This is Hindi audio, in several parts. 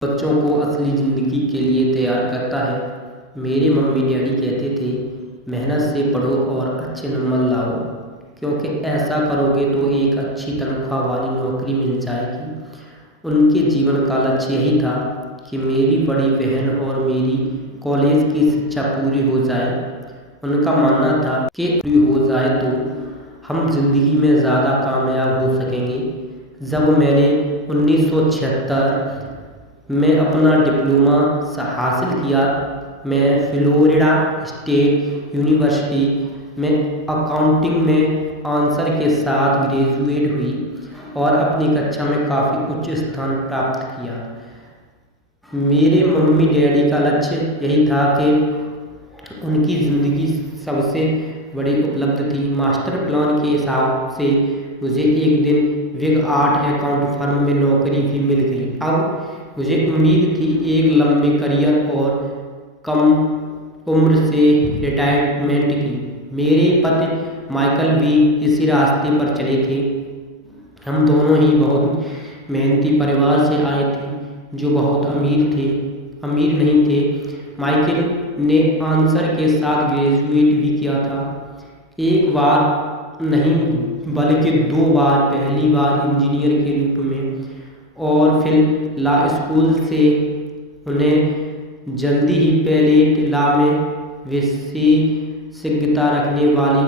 बच्चों को असली ज़िंदगी के लिए तैयार करता है। मेरे मम्मी डैडी कहते थे, मेहनत से पढ़ो और अच्छे नंबर लाओ, क्योंकि ऐसा करोगे तो एक अच्छी तनख्वाह वाली नौकरी मिल जाएगी। उनके जीवन का लक्ष्य यही था कि मेरी बड़ी बहन और मेरी कॉलेज की शिक्षा पूरी हो जाए। उनका मानना था कि पूरी हो जाए तो हम जिंदगी में ज़्यादा कामयाब हो सकेंगे। जब मैंने 1976 में अपना डिप्लोमा हासिल किया, मैं फ्लोरिडा स्टेट यूनिवर्सिटी में अकाउंटिंग में आंसर के साथ ग्रेजुएट हुई और अपनी कक्षा में काफ़ी उच्च स्थान प्राप्त किया। मेरे मम्मी डैडी का लक्ष्य यही था कि उनकी ज़िंदगी सबसे बड़ी उपलब्धि थी। मास्टर प्लान के हिसाब से मुझे एक दिन बिग 8 अकाउंट फर्म में नौकरी भी मिल गई। अब मुझे उम्मीद थी एक लंबे करियर और कम उम्र से रिटायरमेंट की। मेरे पति माइकल भी इसी रास्ते पर चले थे। हम दोनों ही बहुत मेहनती परिवार से आए थे, जो बहुत अमीर नहीं थे। माइकल ने आंसर के साथ ग्रेजुएट भी किया था, एक बार नहीं बल्कि 2 बार। पहली बार इंजीनियर के रूप में और फिर लॉ स्कूल से। उन्हें जल्दी ही पैलेट लॉ में विशेषज्ञता रखने वाली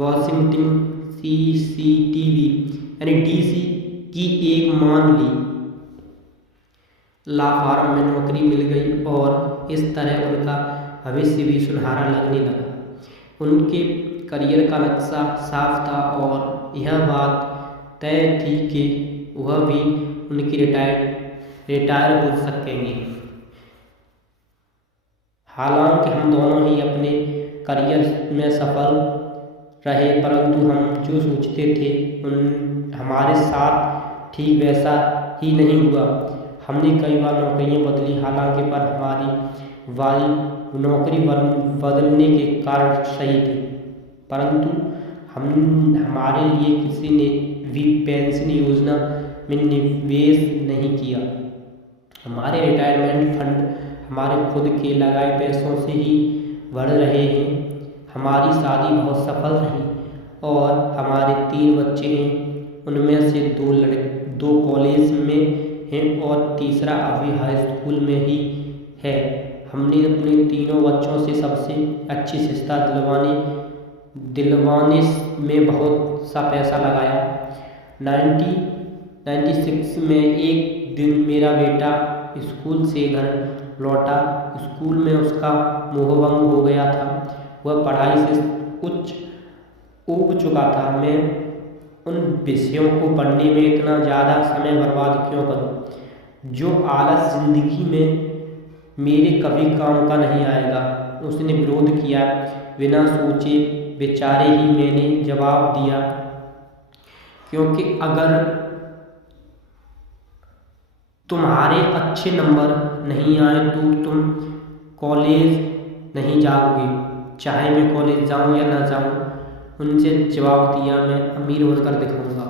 वाशिंगटन सीसीटीवी यानी डीसी की एक मान ली लॉ फर्म में नौकरी मिल गई और इस तरह उनका भविष्य भी सुनहरा लगने लगा। उनके करियर का नक्शा साफ था और यह बात तय थी कि वह भी उनकी रिटायर हो सकेंगे। हालांकि हम दोनों ही अपने करियर में सफल रहे, परंतु हम जो सोचते थे हमारे साथ ठीक वैसा ही नहीं हुआ। हमने कई बार नौकरियां बदली, हालांकि पर हमारी वाली नौकरी बदलने के कारण सही थे, परंतु हमारे लिए किसी ने भी पेंशन योजना में निवेश नहीं किया। हमारे रिटायरमेंट फंड हमारे खुद के लगाए पैसों से ही बढ़ रहे हैं। हमारी शादी बहुत सफल रही और हमारे 3 बच्चे हैं। उनमें से 2 कॉलेज में हैं और तीसरा अभी हाई स्कूल में ही है। हमने अपने तीनों बच्चों से सबसे अच्छी शिक्षा दिलवाने में बहुत सा पैसा लगाया। 1996 में एक दिन मेरा बेटा स्कूल से घर लौटा। स्कूल में उसका मोहभंग हो गया था। वह पढ़ाई से कुछ ऊब चुका था। मैं उन विषयों को पढ़ने में इतना ज़्यादा समय बर्बाद क्यों करूं, जो आलस जिंदगी में मेरे कभी काम का नहीं आएगा। उसने विरोध किया। बिना सोचे विचारे ही मैंने जवाब दिया, क्योंकि अगर तुम्हारे अच्छे नंबर नहीं आए तो तुम कॉलेज नहीं जाओगे, चाहे मैं कॉलेज जाऊं या ना जाऊं। उनसे जवाब दिया, मैं अमीर होकर दिखाऊंगा।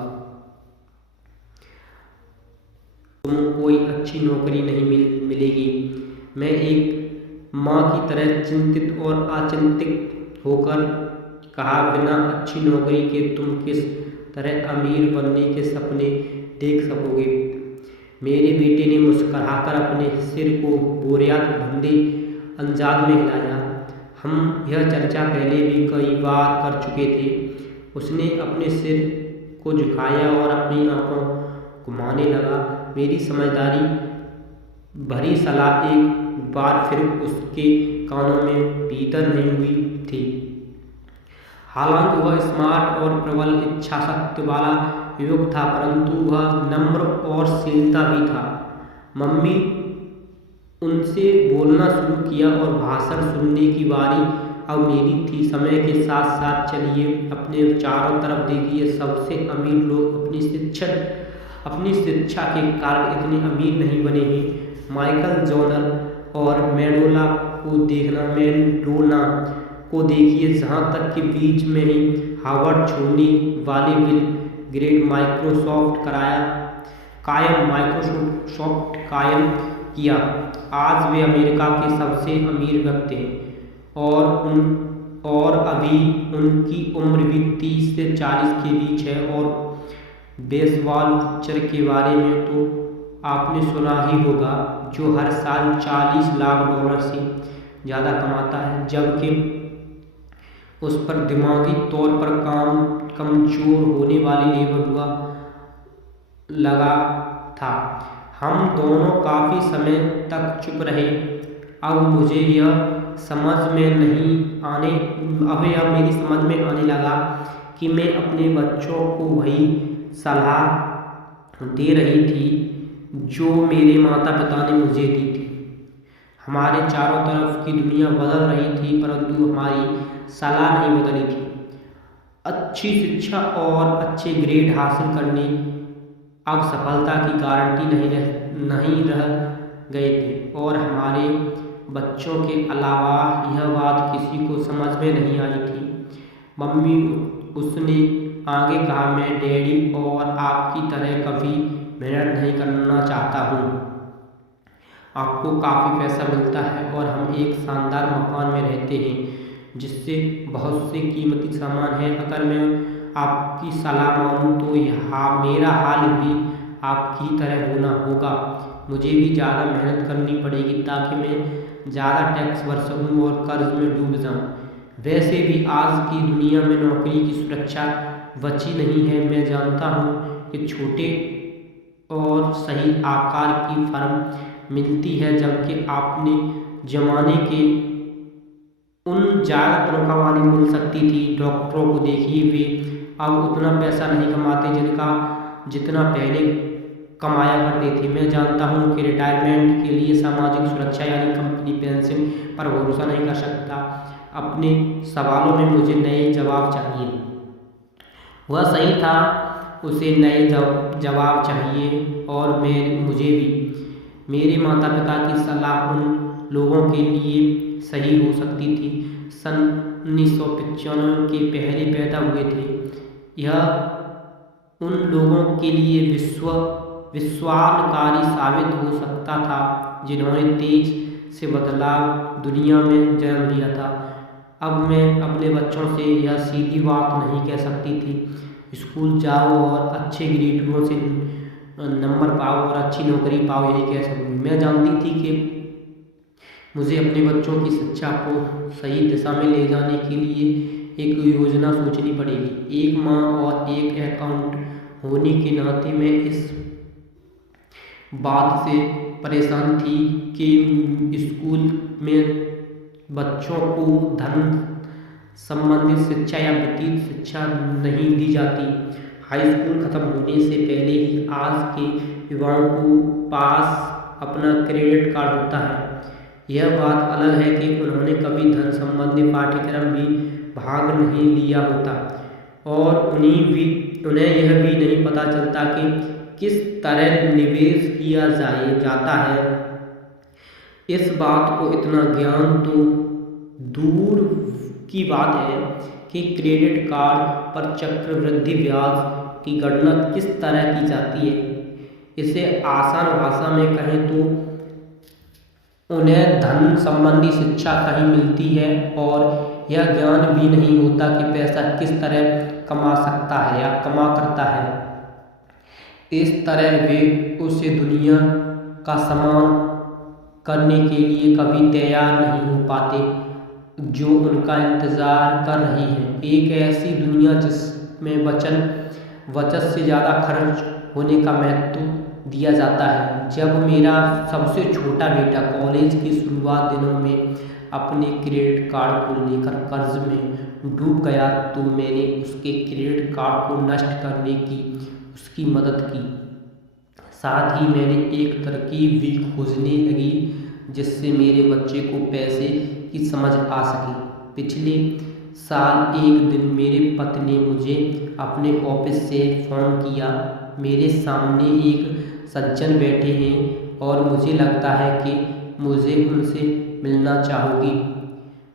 तुम कोई अच्छी नौकरी नहीं मिलेगी। मैं एक माँ की तरह चिंतित और आचिंतित होकर कहा, बिना अच्छी नौकरी के तुम किस तरह अमीर बनने के सपने देख सकोगे। मेरे बेटे ने मुस्कुराकर अपने सिर को बोरियत भंदे अंदाज में हिलाया। हम यह चर्चा पहले भी कई बार कर चुके थे। उसने अपने सिर को झुकाया और अपनी आंखों घुमाने लगा। मेरी समझदारी भरी सलाह एक बार फिर उसके कानों में भीतर नहीं हुई थी। हालांकि वह स्मार्ट और प्रबल इच्छा शक्ति वाला युवक था, परंतु वह नम्र और शीलता भी था। मम्मी उनसे बोलना शुरू किया और भाषण सुनने की बारी अब मेरी थी। समय के साथ साथ चलिए, अपने चारों तरफ देखिए, सबसे अमीर लोग अपनी शिक्षा के कारण इतने अमीर नहीं बने हैं। माइकल जॉर्डन और मैडोना को देखिए, जहाँ तक कि बीच में ही हार्वर्ड छोड़ने वाले बिल गेट्स माइक्रोसॉफ्ट कायम किया। आज वे अमेरिका के सबसे अमीर व्यक्ति हैं और अभी उनकी उम्र भी 30 से 40 के बीच है। और बेसबॉल पिचर के बारे में तो आपने सुना ही होगा, जो हर साल $40 लाख से ज़्यादा कमाता है, जबकि उस पर दिमागी तौर पर कमजोर होने वाली लेबर हुआ लगा था। हम दोनों काफ़ी समय तक चुप रहे। अब यह मेरी समझ में आने लगा कि मैं अपने बच्चों को वही सलाह दे रही थी जो मेरे माता पिता ने मुझे दी थी। हमारे चारों तरफ की दुनिया बदल रही थी, परंतु हमारी सलाह नहीं बदली थी। अच्छी शिक्षा और अच्छे ग्रेड हासिल करने अब सफलता की गारंटी नहीं रह गए थे, और हमारे बच्चों के अलावा यह बात किसी को समझ में नहीं आई थी। मम्मी, उसने आगे कहा, मैं डैडी और आपकी तरह कभी मेहनत नहीं करना चाहता हूँ। आपको काफ़ी पैसा मिलता है और हम एक शानदार मकान में रहते हैं जिससे बहुत से कीमती सामान हैं। अगर मैं आपकी सलाह मानूं तो मेरा हाल भी आपकी तरह होना होगा। मुझे भी ज़्यादा मेहनत करनी पड़ेगी ताकि मैं ज़्यादा टैक्स भर सकूं और कर्ज में डूब जाऊं। वैसे भी आज की दुनिया में नौकरी की सुरक्षा बची नहीं है। मैं जानता हूं कि छोटे और सही आकार की फर्म मिलती है, जबकि अपने ज़माने के उन ज़्यादा तनख्वाह वाली मिल सकती थी। डॉक्टरों को देखिए, वे अब उतना पैसा नहीं कमाते जितना पहले कमाया करते थे। मैं जानता हूं कि रिटायरमेंट के लिए सामाजिक सुरक्षा यानी कंपनी पेंशन पर भरोसा नहीं कर सकता। अपने सवालों में मुझे नए जवाब चाहिए। वह सही था, उसे नए जवाब चाहिए, और मुझे भी। मेरे माता पिता की सलाह उन लोगों के लिए सही हो सकती थी सन 1995 के पहले पैदा हुए थे। यह उन लोगों के लिए विस्वालकारी साबित हो सकता था जिन्होंने तेज से बदलाव दुनिया में जन्म लिया था। अब मैं अपने बच्चों से यह सीधी बात नहीं कह सकती थी, स्कूल जाओ और अच्छे ग्रेडों से नंबर पाओ और अच्छी नौकरी पाओ, यही कह सकूँ। मैं जानती थी कि मुझे अपने बच्चों की शिक्षा को सही दिशा में ले जाने के लिए एक योजना सोचनी पड़ेगी। एक माँ और एक अकाउंट होने के नाते मैं इस बात से परेशान थी कि स्कूल में बच्चों को धन संबंधित शिक्षा या वित्तीय शिक्षा नहीं दी जाती। हाई स्कूल खत्म होने से पहले ही आज के युवाओं को पास अपना क्रेडिट कार्ड होता है। यह बात अलग है कि उन्होंने कभी धन संबंधी पाठ्यक्रम भी भाग नहीं लिया होता, और उन्हें यह भी नहीं पता चलता कि किस तरह निवेश किया जाता है। इस बात को इतना ज्ञान तो दूर की बात है कि क्रेडिट कार्ड पर चक्रवृद्धि ब्याज की गणना किस तरह की जाती है। इसे आसान भाषा में कहें तो उन्हें धन संबंधी शिक्षा कहीं मिलती है, और यह ज्ञान भी नहीं होता कि पैसा किस तरह कमा सकता है या कमा करता है। इस तरह वे उसे दुनिया का सामना करने के लिए कभी तैयार नहीं हो पाते जो उनका इंतज़ार कर रही है। एक ऐसी दुनिया जिसमें बचत से ज़्यादा खर्च होने का महत्व दिया जाता है। जब मेरा सबसे छोटा बेटा कॉलेज के शुरुआत दिनों में अपने क्रेडिट कार्ड को लेकर कर्ज में डूब गया तो मैंने उसके क्रेडिट कार्ड को नष्ट करने की उसकी मदद की। साथ ही मैंने एक तरकीब भी खोजने लगी जिससे मेरे बच्चे को पैसे की समझ आ सके। पिछले साल एक दिन मेरे पति ने मुझे अपने ऑफिस से फ़ोन किया। मेरे सामने एक सज्जन बैठे हैं और मुझे लगता है कि मुझे उनसे मिलना चाहूँगी।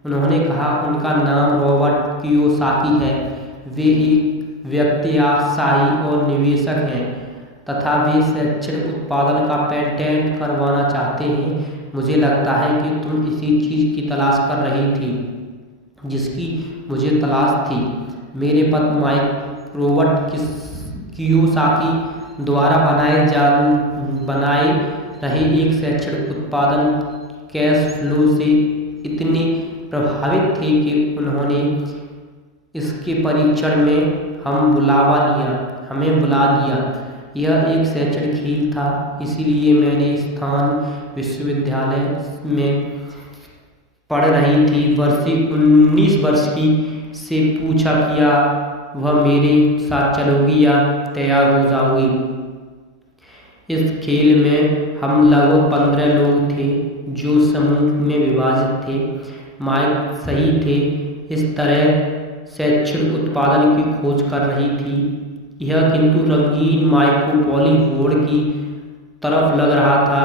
उन्होंने कहा, उनका नाम रॉबर्ट कियोसाकी है। वे एक व्यवसायी और निवेशक हैं। तथा वे शैक्षणिक उत्पादन का पेटेंट करवाना चाहते हैं। मुझे लगता है कि तुम इसी चीज़ की तलाश कर रही थी जिसकी मुझे तलाश थी। मेरे पत्र माइक रोबर्ट कियोसाकी द्वारा बनाए रहे एक शैक्षणिक उत्पादन कैश फ्लो से इतने प्रभावित थे कि उन्होंने इसके परीक्षण में हमें बुला लिया। यह एक शैक्षणिक खेल था, इसीलिए मैंने स्थान विश्वविद्यालय में पढ़ रही थी वर्षी 19 वर्ष की से पूछा क्या वह मेरे साथ चलोगी या तैयार हो जाओगी। इस खेल में हम लगभग 15 लोग थे जो समूह में विभाजित थे। माइक सही थे, इस तरह शैक्षणिक उत्पादन की खोज कर रही थी। यह किंतु रंगीन माइक्रोपॉली बोर्ड की तरफ लग रहा था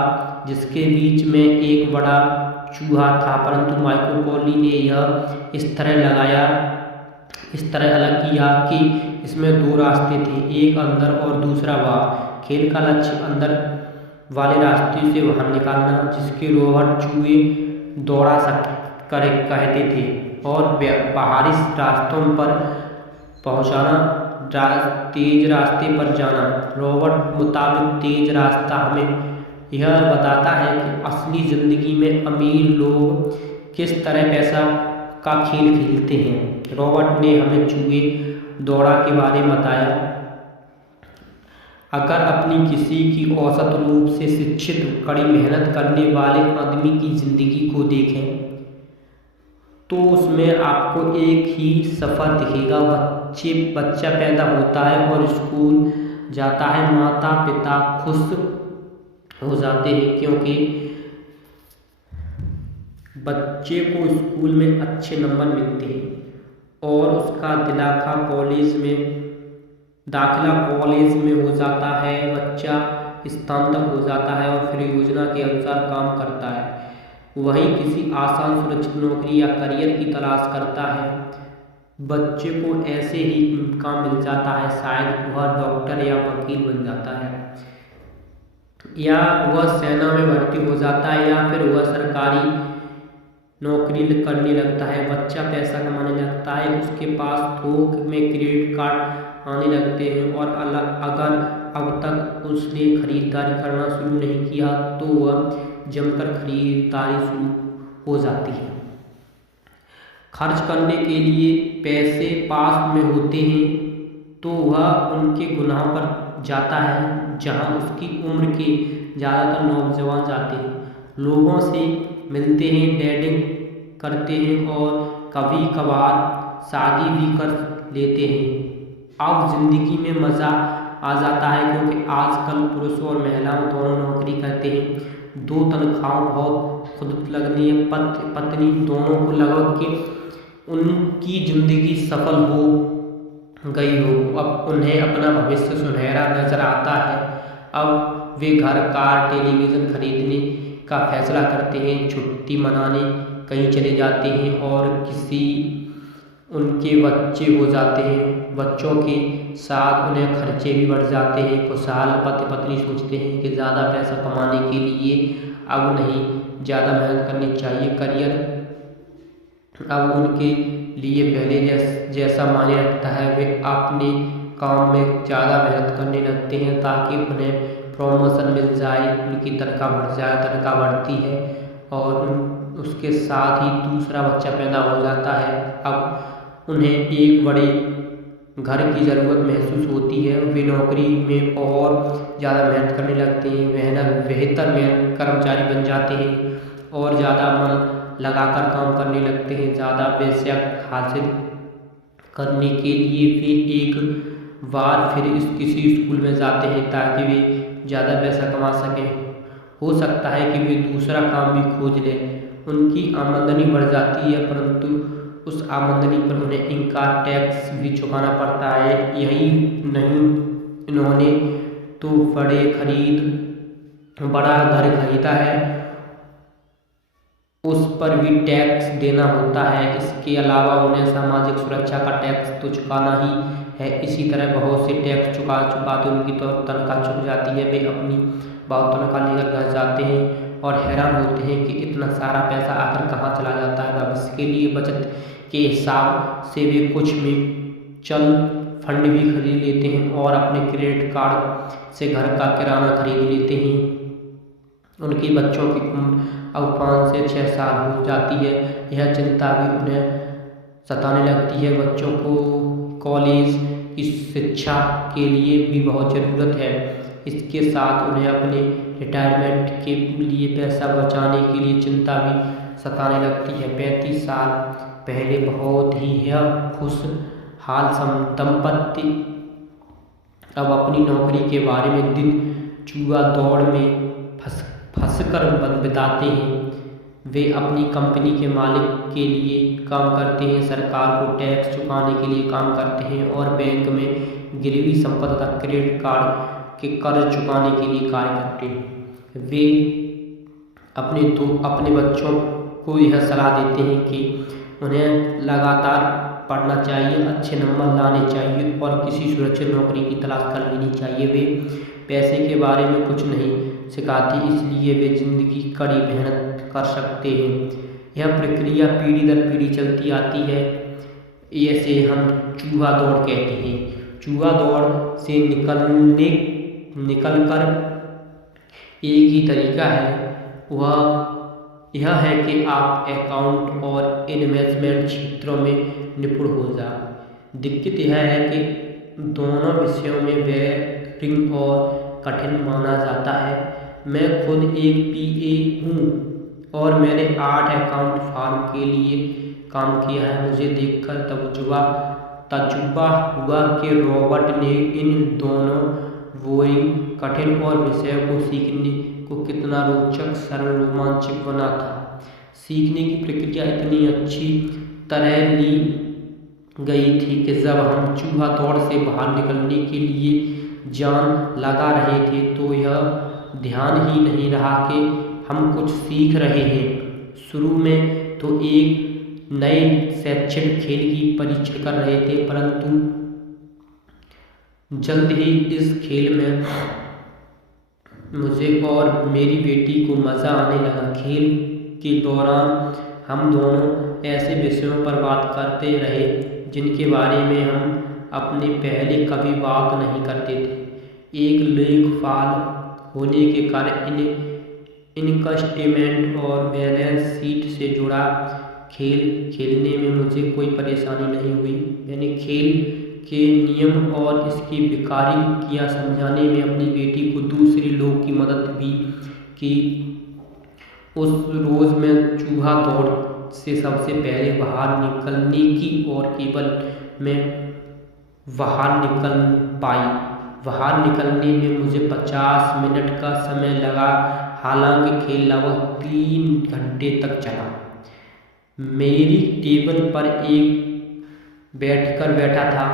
जिसके बीच में एक बड़ा चूहा था, परंतु माइक्रोपॉली ने यह इस तरह अलग किया कि इसमें 2 रास्ते थे, एक अंदर और दूसरा बाहर। खेल का लक्ष्य अंदर वाले रास्ते से बाहर निकालना, जिसके रोबोट चूहे दौड़ा कहते थे, और बाहरी रास्तों पर पहुंचाना, तेज रास्ते पर जाना। रोबोट मुताबिक तेज रास्ता हमें यह बताता है कि असली ज़िंदगी में अमीर लोग किस तरह पैसा का खेल खेलते हैं। रॉबर्ट ने हमें चूहे दौड़ा के बारे में बताया। अगर अपनी किसी की औसत रूप से शिक्षित कड़ी मेहनत करने वाले आदमी की ज़िंदगी को देखें तो उसमें आपको एक ही सफ़र दिखेगा। बच्चा पैदा होता है और स्कूल जाता है, माता पिता खुश हो जाते हैं क्योंकि बच्चे को स्कूल में अच्छे नंबर मिलते हैं और उसका दाखिला कॉलेज में हो जाता है। बच्चा स्नातक हो जाता है और फिर योजना के अनुसार काम करता है। वही किसी आसान सुरक्षित नौकरी या करियर की तलाश करता है। बच्चे को ऐसे ही काम मिल जाता है, शायद वह डॉक्टर या वकील बन जाता है, या वह सेना में भर्ती हो जाता है, या फिर वह सरकारी नौकरी करने लगता है। बच्चा पैसा कमाने लगता है, उसके पास थोक में क्रेडिट कार्ड आने लगते हैं, और अगर अब तक उसने खरीदारी करना शुरू नहीं किया तो वह जमकर खरीदारी शुरू हो जाती है। खर्च करने के लिए पैसे पास में होते हैं तो वह उनके गुनाहों पर जाता है जहां उसकी उम्र के ज़्यादातर नौजवान जाते हैं, लोगों से मिलते हैं, डेटिंग करते हैं और कभी कभार शादी भी कर लेते हैं। अब जिंदगी में मज़ा आ जाता है क्योंकि आजकल पुरुष और महिलाएं दोनों नौकरी करते हैं। 2 तनख्वाहों बहुत खुद लगनी है, पत्नी दोनों को लगभग कि उनकी ज़िंदगी सफल हो गई हो। अब उन्हें अपना भविष्य सुनहरा नजर आता है। अब वे घर, कार, टेलीविज़न खरीदने का फैसला करते हैं, छुट्टी मनाने कहीं चले जाते हैं, और उनके बच्चे हो जाते हैं। बच्चों के साथ उन्हें खर्चे भी बढ़ जाते हैं। खुशहाल पति पत्नी सोचते हैं कि ज़्यादा पैसा कमाने के लिए अब नहीं ज़्यादा मेहनत करनी चाहिए। करियर अब उनके लिए पहले जैसा मायने रखता है। वे अपने काम में ज़्यादा मेहनत करने लगते हैं ताकि उन्हें प्रमोशन मिल जाए, उनकी तनख्वाह बढ़ जाए। तनख्वाह बढ़ती है और उसके साथ ही दूसरा बच्चा पैदा हो जाता है। अब उन्हें एक बड़े घर की ज़रूरत महसूस होती है। वे नौकरी में और ज़्यादा मेहनत करने लगते हैं, बेहतर कर्मचारी बन जाते हैं और ज़्यादा मन लगाकर काम करने लगते हैं। ज़्यादा पैसा हासिल करने के लिए वे एक बार फिर किसी स्कूल में जाते हैं ताकि वे ज़्यादा पैसा कमा सकें। हो सकता है कि वे दूसरा काम भी खोज लें। उनकी आमदनी बढ़ जाती है, परंतु उस आमदनी पर उन्हें इनकम टैक्स भी चुकाना पड़ता है। यही नहीं, इन्होंने तो बड़ा घर खरीदा है, उस पर भी टैक्स देना होता है। इसके अलावा उन्हें सामाजिक सुरक्षा का टैक्स तो चुकाना ही है। इसी तरह बहुत से टैक्स चुका चुकाते उनकी तो तनख्वाह चुक जाती है। वे अपनी बहुत तनख्वाह लेकर घर जाते हैं और हैरान होते हैं कि इतना सारा पैसा आखिर कहाँ चला जाता है। भविष्य के लिए बचत के हिसाब से वे कुछ म्यूचुअल फंड भी खरीद लेते हैं और अपने क्रेडिट कार्ड से घर का किराना खरीद लेते हैं। उनके बच्चों की उम्र अब 5 से 6 साल हो जाती है। यह चिंता भी उन्हें सताने लगती है। बच्चों को कॉलेज की शिक्षा के लिए भी बहुत ज़रूरत है। इसके साथ उन्हें अपने रिटायरमेंट के लिए पैसा बचाने के लिए चिंता भी सताने लगती है। 35 साल पहले बहुत ही खुशहाल दंपति अब अपनी नौकरी के बारे में दिन जुआ दौड़ में फंसकर बिताते हैं। वे अपनी कंपनी के मालिक के लिए काम करते हैं, सरकार को टैक्स चुकाने के लिए काम करते हैं और बैंक में गिरवी संपत्ति तथा क्रेडिट कार्ड के कर्ज चुकाने के लिए कार्य करते हैं। वे अपने बच्चों को यह सलाह देते हैं कि उन्हें लगातार पढ़ना चाहिए, अच्छे नंबर लाने चाहिए और किसी सुरक्षित नौकरी की तलाश कर लेनी चाहिए। वे पैसे के बारे में कुछ नहीं सिखाती, इसलिए वे जिंदगी कड़ी मेहनत कर सकते हैं। यह प्रक्रिया पीढ़ी दर पीढ़ी चलती आती है। इसे हम चूहा दौड़ कहते हैं। चूहा दौड़ से निकलकर एक ही तरीका है, वह यह है कि आप अकाउंट और इन्वेस्टमेंट क्षेत्रों में निपुण हो जाए। दिक्कत यह है कि दोनों विषयों में बेहतरीन और कठिन माना जाता है। मैं खुद एक PA हूँ और मैंने 8 अकाउंट फर्म के लिए काम किया है। मुझे देखकर तजुर्बा हुआ कि रॉबर्ट ने इन दोनों बोरिंग, कठिन और विषयों को सीखने को कितना रोचक, सरल, रोमांचक बना था। सीखने की प्रक्रिया इतनी अच्छी तरह ली गई थी कि जब हम चूहा दौड़ से बाहर निकलने के लिए जान लगा रहे थे तो यह ध्यान ही नहीं रहा कि हम कुछ सीख रहे हैं। शुरू में तो एक नए शैक्षणिक खेल की परीक्षण कर रहे थे, परंतु जल्द ही इस खेल में मुझे और मेरी बेटी को मज़ा आने लगा। खेल के दौरान हम दोनों ऐसे विषयों पर बात करते रहे जिनके बारे में हम अपने पहले कभी बात नहीं करते थे। एक लेखपाल होने के कारण इनकस्टेमेंट और बैलेंस शीट से जुड़ा खेल खेलने में मुझे कोई परेशानी नहीं हुई। मैंने खेल के नियम और इसकी बारीकियां समझाने में अपनी बेटी को दूसरे लोगों की मदद भी की। उस रोज़ मैं चूहा दौड़ से सबसे पहले बाहर निकलने की और केवल मैं बाहर निकल पाई। बाहर निकलने में मुझे 50 मिनट का समय लगा, हालांकि खेल लगभग 3 घंटे तक चला। मेरी टेबल पर एक बैठा था,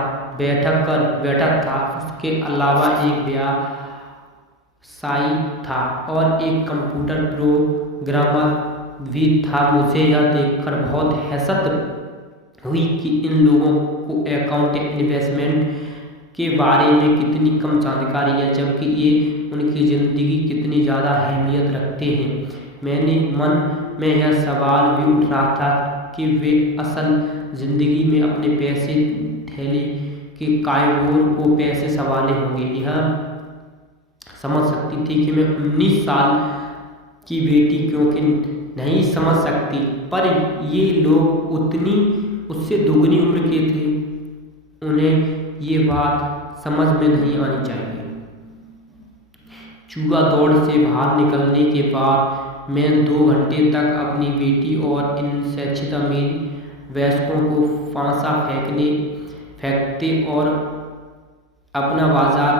उसके अलावा एक व्यवसायी था और एक कंप्यूटर प्रोग्रामर भी था। मुझे यह देखकर बहुत हैरत हुई कि इन लोगों को अकाउंट इन्वेस्टमेंट के बारे में कितनी कम जानकारी है, जबकि ये उनकी ज़िंदगी कितनी ज़्यादा अहमियत रखते हैं। मेरे मन में यह सवाल भी उठ रहा था कि वे असल ज़िंदगी में अपने पैसे थैले के कायबोर को पैसे संभाले होंगे। यह समझ सकती थी कि मैं 19 साल की बेटी क्योंकि नहीं समझ सकती, पर ये लोग उससे दुगनी उम्र के थे। उन्हें ये बात समझ में नहीं आनी चाहिए। चूहा दौड़ से बाहर निकलने के बाद मैं 2 घंटे तक अपनी बेटी और इन शिक्षित अमीर वयस्कों को फांसा फेंकते और अपना बाजार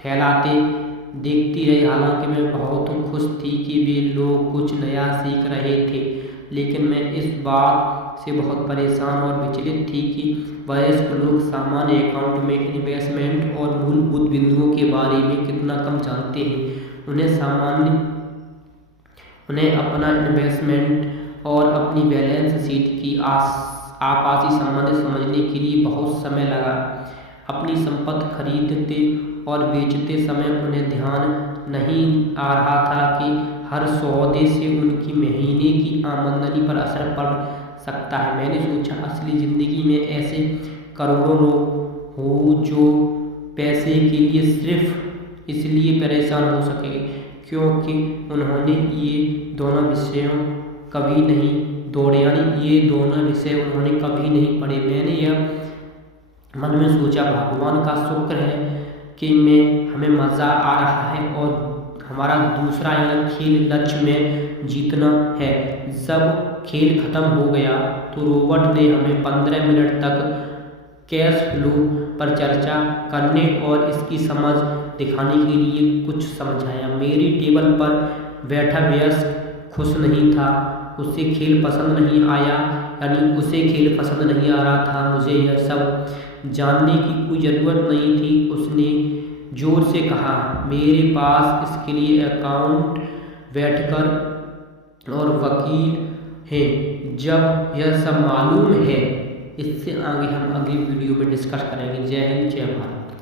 फैलाते देखती रही। हालांकि मैं बहुत खुश थी कि वे लोग कुछ नया सीख रहे थे, लेकिन मैं इस बात से बहुत परेशान और विचलित थी कि वयस्क लोग सामान्य अकाउंट में इन्वेस्टमेंट और मूलभूत बिंदुओं के बारे में कितना कम जानते हैं। उन्हें अपना इन्वेस्टमेंट और अपनी बैलेंस शीट की आपसी संबंध समझने के लिए बहुत समय लगा। अपनी संपत्ति खरीदते और बेचते समय उन्हें ध्यान नहीं आ रहा था कि हर सौदे से उनकी महीने की आमदनी पर असर पड़ सकता है। मैंने सोचा असली ज़िंदगी में ऐसे करोड़ों लोग हो जो पैसे के लिए सिर्फ इसलिए परेशान हो सके क्योंकि उन्होंने ये दोनों विषय कभी नहीं दौड़े, यानी ये दोनों विषय उन्होंने कभी नहीं पढ़े। मैंने यह मन में सोचा, भगवान का शुक्र है कि हमें मज़ा आ रहा है और हमारा दूसरा यानी खेल लक्ष्य में जीतना है। जब खेल खत्म हो गया तो रॉबर्ट ने हमें 15 मिनट तक कैश फ्लो पर चर्चा करने और इसकी समझ दिखाने के लिए कुछ समझाया। मेरी टेबल पर बैठा वयस्क खुश नहीं था, उसे खेल पसंद नहीं आया, यानी उसे खेल पसंद नहीं आ रहा था। मुझे यह सब जानने की कोई ज़रूरत नहीं थी। उसने जोर से कहा, मेरे पास इसके लिए अकाउंट बैठकर और वकील हैं। जब यह सब मालूम है, इससे आगे हम अगली वीडियो में डिस्कस करेंगे। जय हिंद, जय भारत।